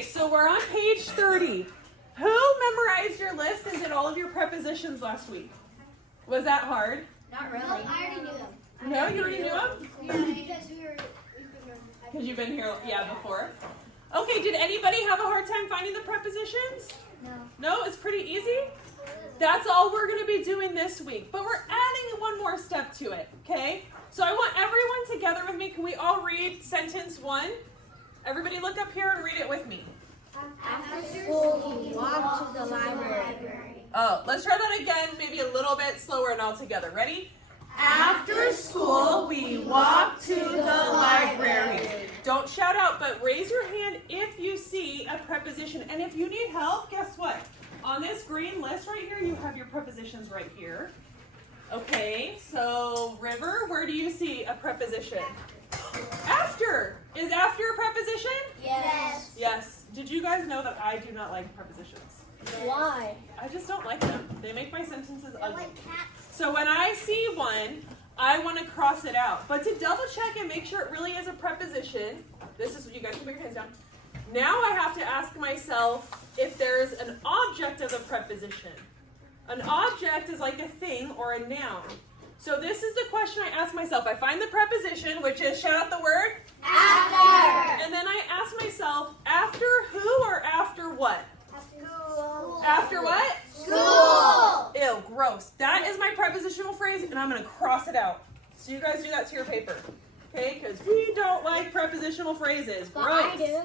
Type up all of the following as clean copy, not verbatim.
Okay, so we're on page 30. Who memorized your list and did all of your prepositions last week? Was that hard? Not really. No, I already knew them. No, you already knew them? Yeah, Because you've been here, before. Okay, did anybody have a hard time finding the prepositions? No. No, it's pretty easy? That's all we're going to be doing this week. But we're adding one more step to it, okay? So I want everyone together with me. Can we all read sentence 1? Everybody look up here and read it with me. After school, we walk to the library. Oh, let's try that again, maybe a little bit slower and all together. Ready? After school, we walk to the library. Don't shout out, but raise your hand if you see a preposition. And if you need help, guess what? On this green list right here, you have your prepositions right here. Okay, so River, where do you see a preposition? After. Is after a preposition? Yes. Yes. Did you guys know that I do not like prepositions? Why? I just don't like them. They make my sentences They're ugly. like cats. So when I see one, I want to cross it out. But to double check and make sure it really is a preposition, this is what you guys can put your hands down. Now I have to ask myself if there's an object of the preposition. An object is like a thing or a noun. So this is the question I ask myself. I find the preposition, which is, shout out the word. After. And then I ask myself, after who or after what? School. After what? School. Ew, gross. That is my prepositional phrase, and I'm going to cross it out. So you guys do that to your paper. Okay? Because we don't like prepositional phrases. But Gross. I do.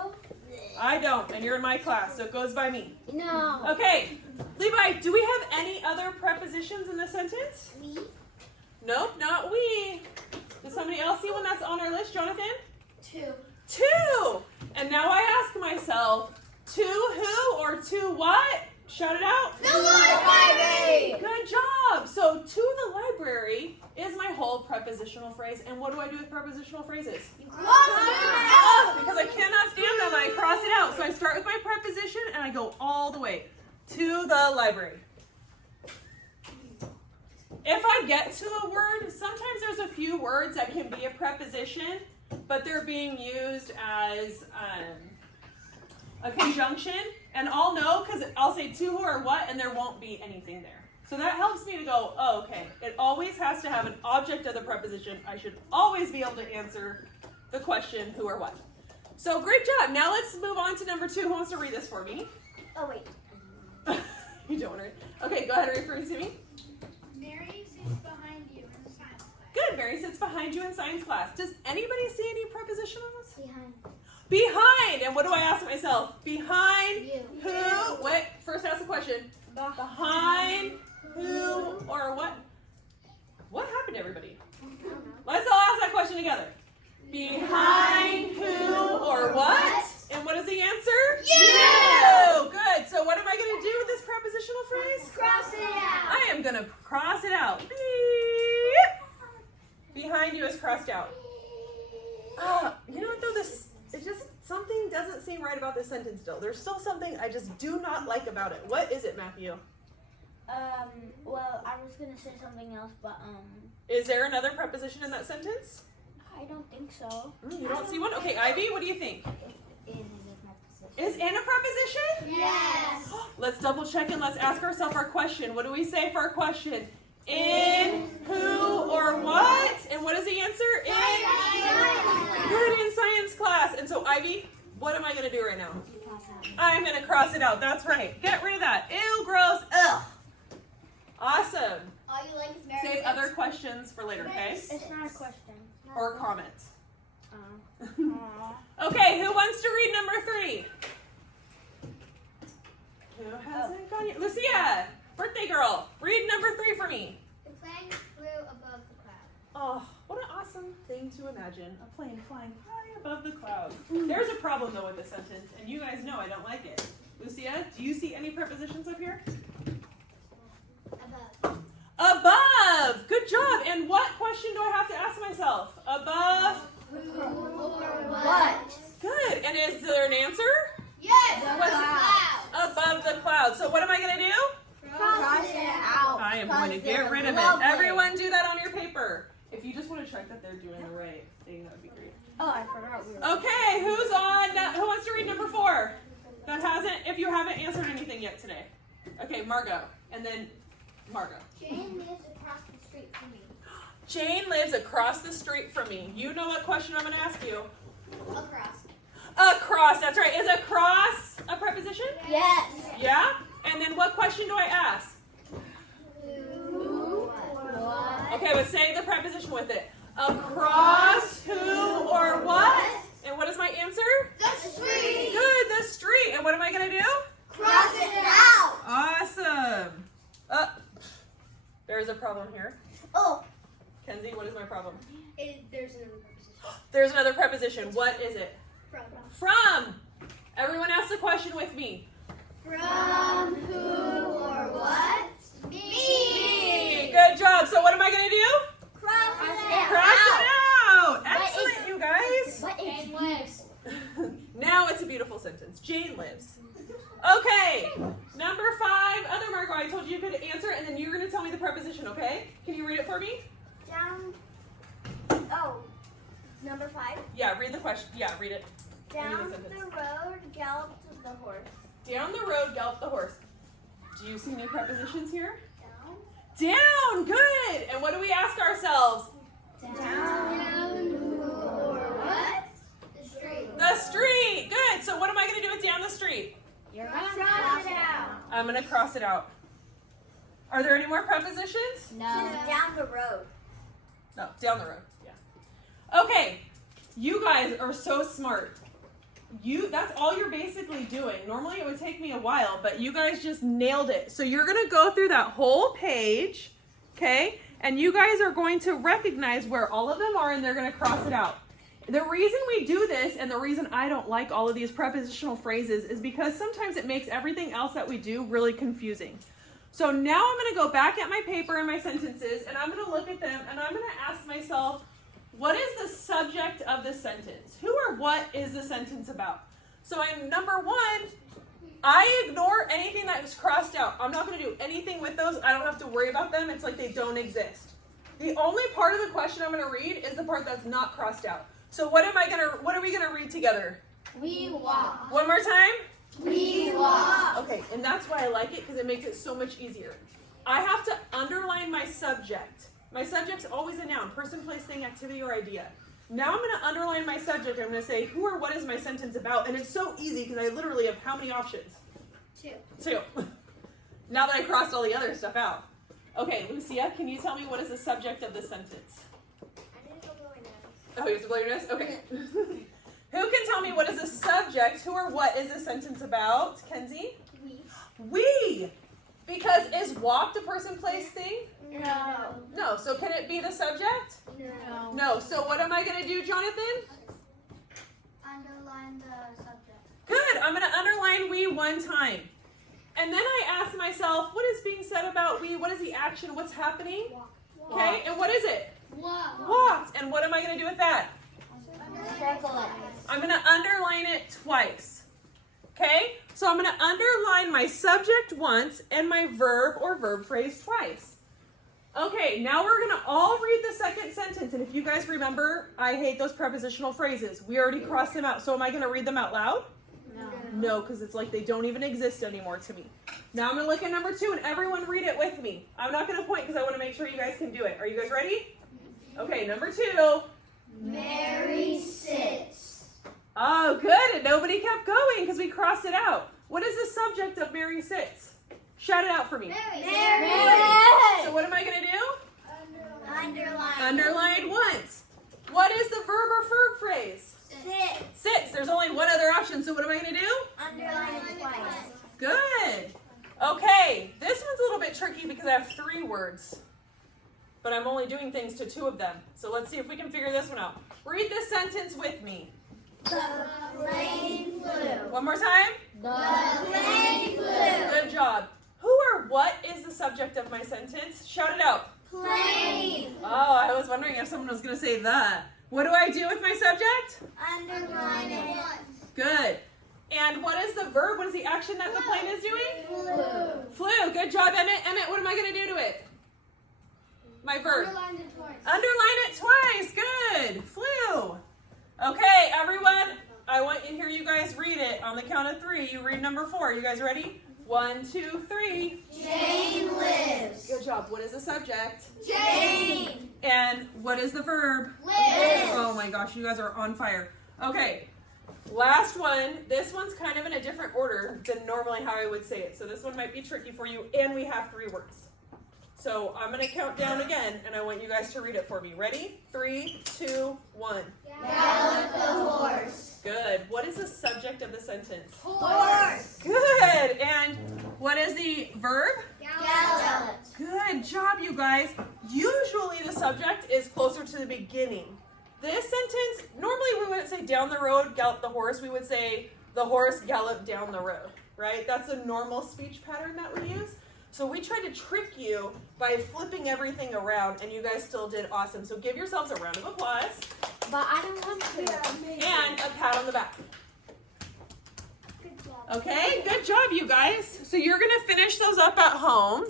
I don't, and you're in my class, so it goes by me. No. Okay. Levi, do we have any other prepositions in this sentence? We. Nope, not we. Does somebody else see one that's on our list, Jonathan? 2. 2. And now I ask myself, to who or to what? Shout it out. The library. Good job. So to the library is my whole prepositional phrase. And what do I do with prepositional phrases? Cross Oh, because I cannot stand them, I cross it out. So I start with my preposition and I go all the way to the library. If I get to a word, sometimes there's a few words that can be a preposition, but they're being used as a conjunction. And I'll know because I'll say to who or what, and there won't be anything there. So that helps me to go, oh, okay. It always has to have an object of the preposition. I should always be able to answer the question who or what. So great job. Now let's move on to number 2. Who wants to read this for me? Oh, wait. You don't want to read? Okay, go ahead and read for me. Mary sits behind you in the science class. Good. Mary sits behind you in science class. Does anybody see any prepositionals? Behind. Behind. And what do I ask myself? Behind You. who? Wait, first ask the question. Behind who or what? What happened to everybody? Let's all ask that question together. Behind who or what? And what is the answer? You. Good. So what am I going to do with this prepositional phrase? Cross it out. I am going to cross it out. Beep. Behind you is crossed out. You know what though? It's just something doesn't seem right about this sentence still. There's still something I just do not like about it. What is it, Matthew? Well, I was gonna say something else, but Is there another preposition in that sentence? I don't think so. You don't see one? Okay, Ivy, what do you think? Is in a preposition? Yes. Let's double check and let's ask ourselves our question. What do we say for our question? In, who, or what? And what is the answer? Good, in science class. And so, Ivy, what am I going to do right now? I'm going to cross it out. That's right. Get rid of that. Ew, gross. Ugh. Awesome. All you like is Mary. Save other questions for later, okay? It's not a question. Or comments. Aw. Okay, who wants to read number 3? Who hasn't gone yet? Lucia, birthday girl, read number 3 for me. The plane flew above the cloud. Oh, what an awesome thing to imagine. A plane flying high above the clouds. There's a problem though with this sentence, and you guys know I don't like it. Lucia, do you see any prepositions up here? Above. Above! Good job! And what question do I have to ask myself? Above? Who or What? Good. And is there an answer? Yes. What's Cloud. above the clouds? So what am I going to do? Cross it out. I am going to get rid of it. Lovely. Everyone do that on your paper. If you just want to check that they're doing the right thing, that would be great. Oh, I forgot we were. Okay, who wants to read number 4? Margot. And then Margot. Jane lives across the street from me. Jane lives across the street from me. You know what question I'm going to ask you? Across. Across, that's right. Is across a preposition? Yes. Yeah? And then what question do I ask? Who? What? Okay, but say the preposition with it. Across who or what? And what is my answer? The street. Good, the street. And what am I going to do? Cross it out. Awesome. There's a problem here. Oh. Kenzie, what is my problem? There's another preposition. There's another preposition. What is it? From. From. Everyone ask the question with me. From who or what? Me. Good job. So what am I going to do? Cross Cross it out. What Excellent, is- you guys. What is lives. Now it's a beautiful sentence. Jane lives. Okay. Number 5. Other Margot, I told you you could answer and then you're going to tell me the preposition, okay? Can you read it for me? Down. Oh. Number 5. Yeah, read the question. Yeah, read it. Down sentence. the road galloped the horse. Down the road galloped the horse. Do you see new prepositions here? Down. Down. Good. And what do we ask ourselves? Down who or what? The street. The street. Good. So what am I going to do with down the street? You're Cross it out. I'm going to cross it out. Are there any more prepositions? No. Down the road. No, down the road. Yeah. Okay. You guys are so smart. That's all you're basically doing. Normally it would take me a while, but you guys just nailed it. So you're going to go through that whole page, okay? And you guys are going to recognize where all of them are and they're going to cross it out. The reason we do this and the reason I don't like all of these prepositional phrases is because sometimes it makes everything else that we do really confusing. So now I'm going to go back at my paper and my sentences and I'm going to look at them and I'm going to ask myself, what is the subject of the sentence? Who or what is the sentence about? So number 1, I ignore anything that is crossed out. I'm not going to do anything with those. I don't have to worry about them. It's like they don't exist. The only part of the question I'm going to read is the part that's not crossed out. So what are we going to read together? We walk. One more time? We walk. Okay, and that's why I like it because it makes it so much easier. I have to underline my subject. My subject's always a noun, person, place, thing, activity, or idea. Now I'm going to underline my subject. I'm going to say, who or what is my sentence about? And it's so easy because I literally have how many options? 2. Now that I crossed all the other stuff out. Okay, Lucia, can you tell me what is the subject of the sentence? I need to go blow my nose. Oh, you have to blow your nose? Okay. Who can tell me what is the subject? Who or what is the sentence about? Kenzie? We. Because is walk the person, place, thing? No. No. So can it be the subject? No. No. So what am I going to do, Jonathan? Underline the subject. Good. I'm going to underline we 1 time. And then I ask myself, what is being said about we? What is the action? What's happening? Okay. And what is it? Walk. Walked. And what am I going to do with that? Circle it. I'm going to underline it twice. Okay? So I'm going to underline my subject once and my verb or verb phrase twice. Okay, now we're going to all read the second sentence. And if you guys remember, I hate those prepositional phrases. We already crossed them out. So am I going to read them out loud? No, because it's like they don't even exist anymore to me. Now I'm going to look at number 2 and everyone read it with me. I'm not going to point because I want to make sure you guys can do it. Are you guys ready? Okay, number 2. Mary sits. Oh, good. And nobody kept going because we crossed it out. What is the subject of Mary sits? Shout it out for me. Mary. So what am I going to do? Underline. Underline once. What is the verb or verb phrase? Sit. Sits. There's only one other option. So what am I going to do? Underline it twice. Good. Okay. This one's a little bit tricky because I have 3 words. But I'm only doing things to 2 of them. So let's see if we can figure this one out. Read this sentence with me. The plane flew. One more time. The plane flew. Good job. Who or what is the subject of my sentence? Shout it out. Plane. Oh, I was wondering if someone was going to say that. What do I do with my subject? Underline it. Good. And what is the verb? What is the action that the plane is doing? Flew. Flew. Good job, Emmett. Emmett, what am I going to do to it? My verb. Underline it twice. Underline it twice. Good. Flew. Okay, everyone. I want to hear you guys read it on the count of 3. You read number 4. You guys ready? 1, 2, 3. Jane lives. Good job. What is the subject? Jane And what is the verb? lives. Oh my gosh, you guys are on fire. Okay, last one. This one's kind of in a different order than normally how I would say it. So this one might be tricky for you, and we have 3 words. So I'm gonna count down again, and I want you guys to read it for me. Ready? 3, 2, 1. Gallop the horse. Good. What is the subject of the sentence? Horse. Good. And what is the verb? Gallop. Good job, you guys. Usually the subject is closer to the beginning. This sentence, normally we wouldn't say down the road, gallop the horse. We would say the horse galloped down the road, right? That's a normal speech pattern that we use. So we tried to trick you by flipping everything around, and you guys still did awesome. So give yourselves a round of applause But I don't want to. and a pat on the back. Good job. Okay, good job, you guys. So you're gonna finish those up at home.